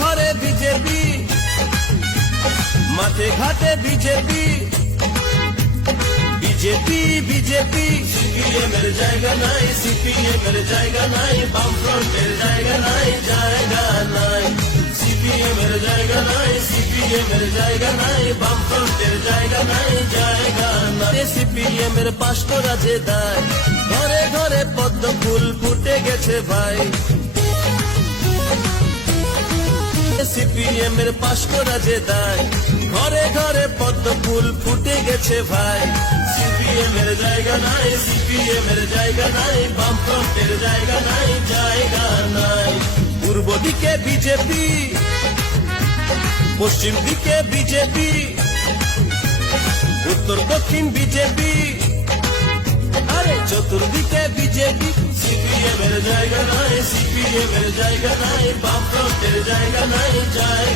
ঘরে বিজেপি, মাঠে ঘাটে বিজেপি, বিজেপি বিজেপি। সিপিএম এর জায়গা নাই, সিপিএম এর জায়গা নাই, বামফ্রন্টের জায়গা নাই, জায়গা নাই। সিপিএম এর জায়গা নাই, সিপিএম এর জায়গা নাই, বামফ্রন্টের জায়গা নাই, জায়গা নাই। সিপিএম এর পাশ করা যে দায়, ঘরে ঘরে পদ্ম ফুল ফুটে গেছে ভাই। সিপিএম এর পাশ করা যে দায়, ঘরে ঘরে পদ্ম ফুল ফুটে গেছে ভাই। সিপিএম এর জায়গা নাই, সিপিএম এর জায়গা নাই, বামফ্রন্টের জায়গা নাই, জায়গা নাই। পূর্ব দিকে বিজেপি, পশ্চিম দিকে বিজেপি, উত্তর দক্ষিণ বিজেপি, আরে চতুর্দিকে বিজেপি। সিপিএম এর জায়গা নাই, সিপিএম এর জায়গা নাই, বামফ্রন্টের জায়গা নাই, জায়গা